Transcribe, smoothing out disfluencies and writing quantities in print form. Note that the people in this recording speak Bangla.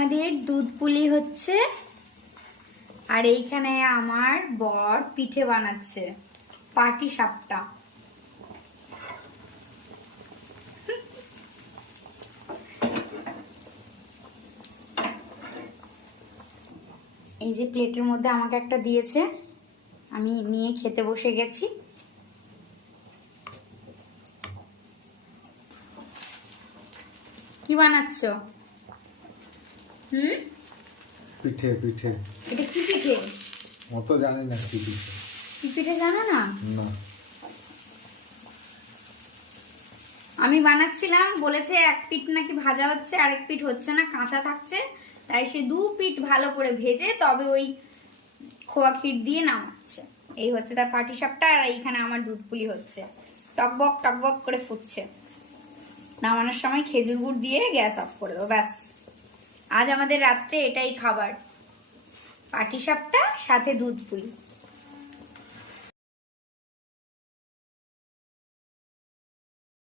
আমাদের দুধ পুলি হচ্ছে আর এইখানে আমার বর পিঠে বানাচ্ছে, পাটি সাপটা। এই যে প্লেটের মধ্যে আমাকে একটা দিয়েছে, আমি নিয়ে খেতে বসে গেছি। কি বানাচ্ছ? পিঠে পিঠে। এটা কি পিঠে? অত জানি না কি পিঠে। কি পিঠে জানো না? না। আমি বানাচ্ছিলাম, বলেছে এক পিঠ নাকি ভাজা হচ্ছে, আরেক পিঠ হচ্ছে না, কাঁচা থাকছে, তাই সে দু পিঠ ভালো করে ভেজে তবে ওই খোয়া ক্ষীর দিয়ে নামাচ্ছে। এই হচ্ছে তার পাটিসাপটা। আর এইখানে আমার দুধ পুলি হচ্ছে, টকবক টকবক করে ফুটছে। নামানোর সময় খেজুর গুড় দিয়ে গ্যাস অফ করে দেবো, ব্যাস। আজ আমাদের রাত্রে এটাই খাবার, পাটিসাপটা সাথে দুধ পুলি।